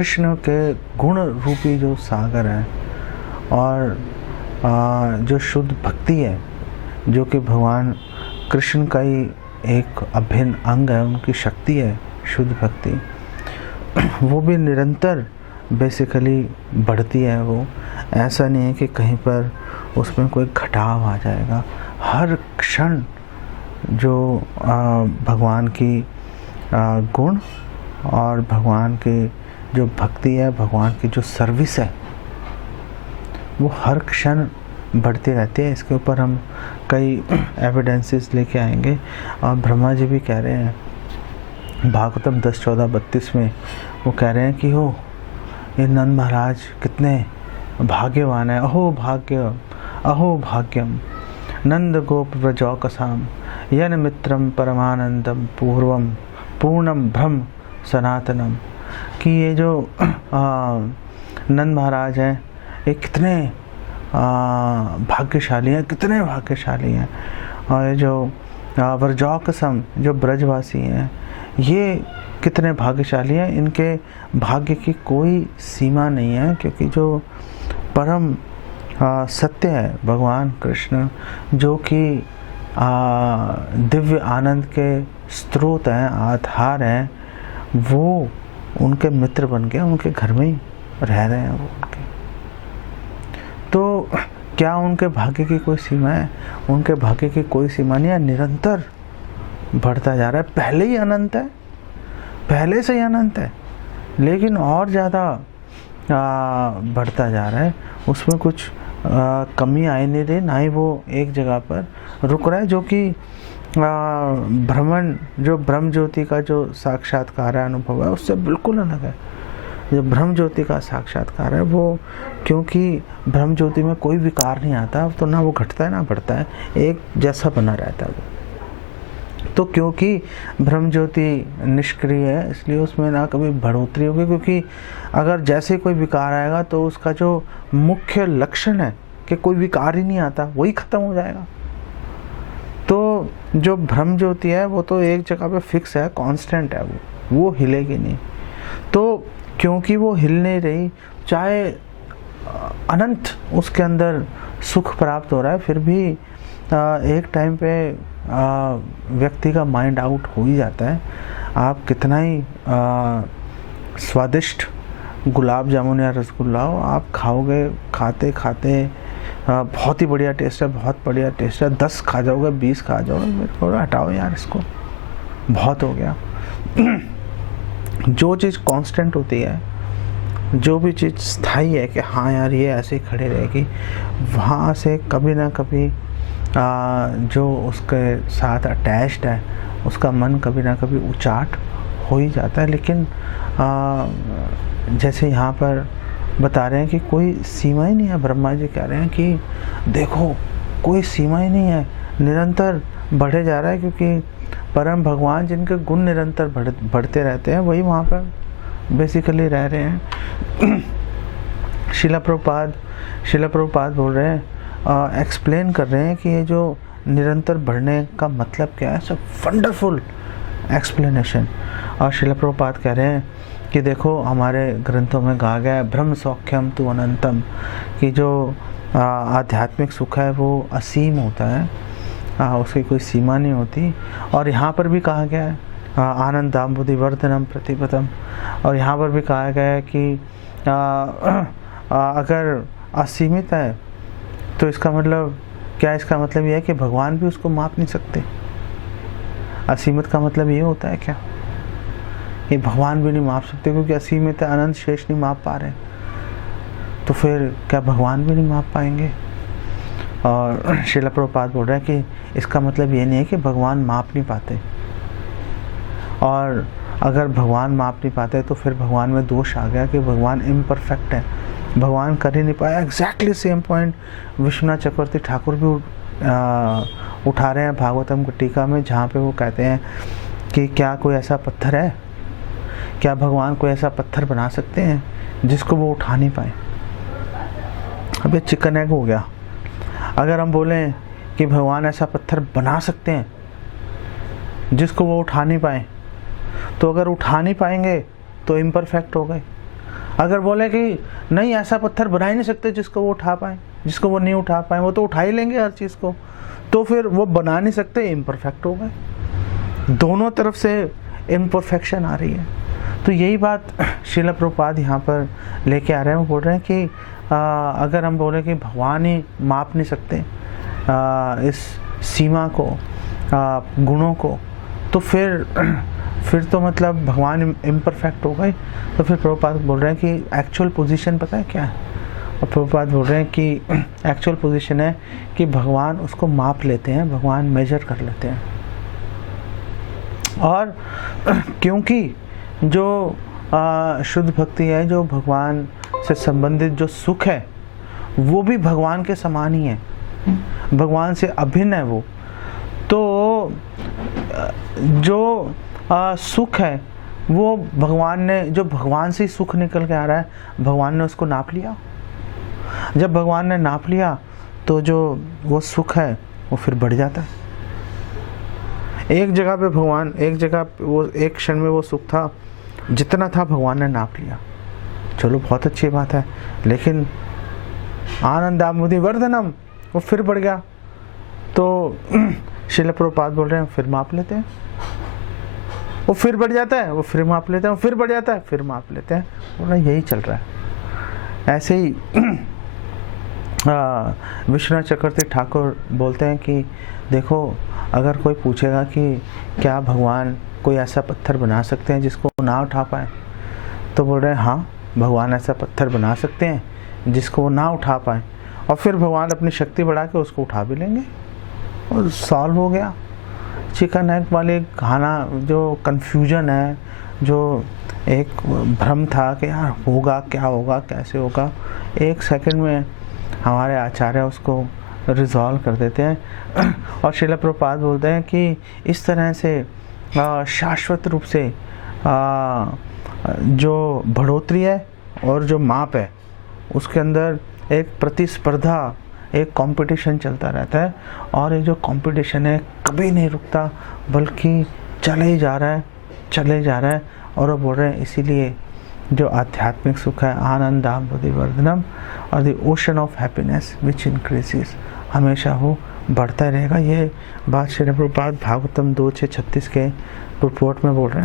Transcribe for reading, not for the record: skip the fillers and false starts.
कृष्ण के गुण रूपी जो सागर है और जो शुद्ध भक्ति है, जो कि भगवान कृष्ण का ही एक अभिन्न अंग है, उनकी शक्ति है शुद्ध भक्ति, वो भी निरंतर बेसिकली बढ़ती है। वो ऐसा नहीं है कि कहीं पर उसमें कोई घटाव आ जाएगा। हर क्षण जो भगवान की गुण और भगवान की जो भक्ति है, भगवान की जो सर्विस है, वो हर क्षण बढ़ती रहती है। इसके ऊपर हम कई एविडेंसेस लेके आएंगे। और ब्रह्मा जी भी कह रहे हैं भागवतम 10.14-32 में, वो कह रहे हैं कि हो ये नंद महाराज कितने भाग्यवान है। अहो भाग्य, अहो भाग्यम नंद गोप व्रजौकसाम यन मित्रम परमानंदम पूर्वम पूर्णम ब्रह्म सनातनम। कि ये जो नंद महाराज हैं, ये कितने भाग्यशाली हैं, कितने भाग्यशाली हैं। और ये जो व्रजौकसम, जो ब्रजवासी हैं, ये कितने भाग्यशाली हैं। इनके भाग्य की कोई सीमा नहीं है, क्योंकि जो परम सत्य है भगवान कृष्ण, जो कि दिव्य आनंद के स्रोत हैं, आधार हैं, वो उनके मित्र बन के उनके घर में ही रह रहे हैं वो उनके। तो क्या उनके भाग्य की कोई सीमा है? उनके भाग्य की कोई सीमा नहीं है, निरंतर बढ़ता जा रहा है। पहले ही अनंत है, पहले से ही अनंत है, लेकिन और ज़्यादा बढ़ता जा रहा है। उसमें कुछ कमी आई नहीं रही, ना ही वो एक जगह पर रुक रहा है। जो कि भ्रमण, जो ब्रह्म ज्योति का जो साक्षात्कार है, अनुभव है, उससे बिल्कुल अलग है। जो ब्रह्म ज्योति का साक्षात्कार है वो, क्योंकि ब्रह्म ज्योति में कोई विकार नहीं आता, तो ना वो घटता है ना बढ़ता है, एक जैसा बना रहता है वो। तो क्योंकि ब्रह्म ज्योति निष्क्रिय है, इसलिए उसमें ना कभी बढ़ोतरी होगी। क्योंकि अगर जैसे कोई विकार आएगा तो उसका जो मुख्य लक्षण है कि कोई विकार ही नहीं आता, वही खत्म हो जाएगा। तो जो ब्रह्म ज्योति है वो तो एक जगह पे फिक्स है, कांस्टेंट है, वो हिलेगी नहीं। तो क्योंकि वो हिल नहीं रही, चाहे अनंत उसके अंदर सुख प्राप्त हो रहा है, फिर भी एक टाइम पे व्यक्ति का माइंड आउट हो ही जाता है। आप कितना ही स्वादिष्ट गुलाब जामुन या रसगुल्ला हो, आप खाओगे, खाते खाते बहुत ही बढ़िया टेस्ट है, बहुत बढ़िया टेस्ट है, 10 खा जाओगे, 20 खा जाओगे, मेरे को हटाओ यार, इसको बहुत हो गया। जो चीज़ कांस्टेंट होती है, जो भी चीज़ स्थायी है कि हाँ यार ये ऐसे ही खड़ी रहेगी, वहाँ से कभी ना कभी जो उसके साथ अटैच्ड है, उसका मन कभी ना कभी उचाट हो ही जाता है। लेकिन जैसे यहाँ पर बता रहे हैं कि कोई सीमा ही नहीं है। ब्रह्मा जी कह रहे हैं कि देखो कोई सीमा ही नहीं है, निरंतर बढ़े जा रहा है। क्योंकि परम भगवान जिनके गुण निरंतर बढ़ते रहते हैं, वही वहाँ पर बेसिकली रह रहे हैं। शिला प्रभुपाद बोल रहे हैं, एक्सप्लेन कर रहे हैं कि ये जो निरंतर बढ़ने का मतलब क्या है। सब वंडरफुल एक्सप्लेनेशन। और शिला प्रभुपाद कह रहे हैं कि देखो हमारे ग्रंथों में कहा गया है ब्रह्म सौख्यम तु अनंतम, कि जो आध्यात्मिक सुख है वो असीम होता है, उसकी कोई सीमा नहीं होती। और यहाँ पर भी कहा गया है आनंद दाम्बुधि वर्धनम प्रतिपदम। और यहाँ पर भी कहा गया है कि अगर असीमित है तो इसका मतलब क्या? इसका मतलब यह है कि भगवान भी उसको माप नहीं सकते। असीमित का मतलब ये होता है क्या? ये भगवान भी नहीं माप सकते, क्योंकि असीमित है, अनंत शेष नहीं माप पा रहे, तो फिर क्या भगवान भी नहीं माप पाएंगे? और श्रील प्रभुपाद बोल रहे हैं कि इसका मतलब ये नहीं है कि भगवान माप नहीं पाते, और अगर भगवान माप नहीं पाते तो फिर भगवान में दोष आ गया कि भगवान इम्परफेक्ट है, भगवान कर ही नहीं पाया। एग्जैक्टली सेम पॉइंट विश्वनाथ चक्रवर्ती ठाकुर भी उठा रहे हैं भागवतम की टीका में, जहाँ पे वो कहते हैं कि क्या कोई ऐसा पत्थर है, क्या भगवान कोई ऐसा पत्थर बना सकते हैं जिसको वो उठा नहीं पाए? अब ये चिकन एग हो गया। अगर हम बोलें कि भगवान ऐसा पत्थर बना सकते हैं जिसको वो उठा नहीं पाए, तो अगर उठा नहीं पाएंगे तो इम्परफेक्ट हो गए। अगर बोले कि नहीं ऐसा पत्थर बना ही नहीं सकते जिसको वो उठा पाए, जिसको वो नहीं उठा पाए, वो तो उठा ही लेंगे हर चीज़ को, तो फिर वो बना नहीं सकते, इम्परफेक्ट हो गए। दोनों तरफ से इम्परफेक्शन आ रही है। तो यही बात श्रील प्रभुपाद यहाँ पर लेके आ रहे हैं। वो बोल रहे हैं कि अगर हम बोले कि भगवान ही माप नहीं सकते इस सीमा को, गुणों को, तो फिर तो मतलब भगवान इम्परफेक्ट हो गए। तो फिर प्रभुपाद बोल रहे हैं कि एक्चुअल पोजीशन पता है क्या है? और प्रभुपाद बोल रहे हैं कि एक्चुअल पोजीशन है कि भगवान उसको माप लेते हैं, भगवान मेजर कर लेते हैं। और क्योंकि जो शुद्ध भक्ति है, जो भगवान से संबंधित जो सुख है, वो भी भगवान के समान ही है, भगवान से अभिन्न है वो। तो जो सुख है वो भगवान ने, जो भगवान से ही सुख निकल के आ रहा है, भगवान ने उसको नाप लिया। जब भगवान ने नाप लिया तो जो वो सुख है वो फिर बढ़ जाता है। एक जगह पे भगवान, एक जगह वो एक क्षण में वो सुख था, जितना था भगवान ने नाप लिया, चलो बहुत अच्छी बात है। लेकिन आनंदामुदि वर्धनम, वो फिर बढ़ गया। तो श्रील प्रभुपाद बोल रहे हैं फिर माप लेते हैं, वो फिर बढ़ जाता है, वो फिर माप लेते हैं, वो फिर बढ़ जाता है, फिर माप लेते हैं। बोला यही चल रहा है। ऐसे ही विश्वनाथ चक्रवर्ती ठाकुर बोलते हैं कि देखो, अगर कोई पूछेगा कि क्या भगवान कोई ऐसा पत्थर बना सकते हैं जिसको ना उठा पाए, तो बोल रहे हैं हाँ, भगवान ऐसा पत्थर बना सकते हैं जिसको वो ना उठा पाए, और फिर भगवान अपनी शक्ति बढ़ा के उसको उठा भी लेंगे और सॉल्व हो गया। चिकन एग वाले खाना, जो कन्फ्यूजन है, जो एक भ्रम था कि यार होगा क्या होगा, कैसे होगा, एक सेकंड में हमारे आचार्य उसको रिजॉल्व कर देते हैं। और श्रील प्रभुपाद बोलते हैं कि इस तरह से शाश्वत रूप से जो बढ़ोतरी है और जो माप है, उसके अंदर एक प्रतिस्पर्धा, एक कंपटीशन चलता रहता है। और ये जो कंपटीशन है कभी नहीं रुकता, बल्कि चले ही जा रहा है, चले जा रहा है। और वो बोल रहे हैं इसीलिए जो आध्यात्मिक सुख है, आनंदामुदि वर्धनम, और the ocean of happiness which increases, हमेशा वो बढ़ता रहेगा। ये बात श्री प्रभुपाद भागवतम 2:36 के रिपोर्ट में बोल रहे हैं।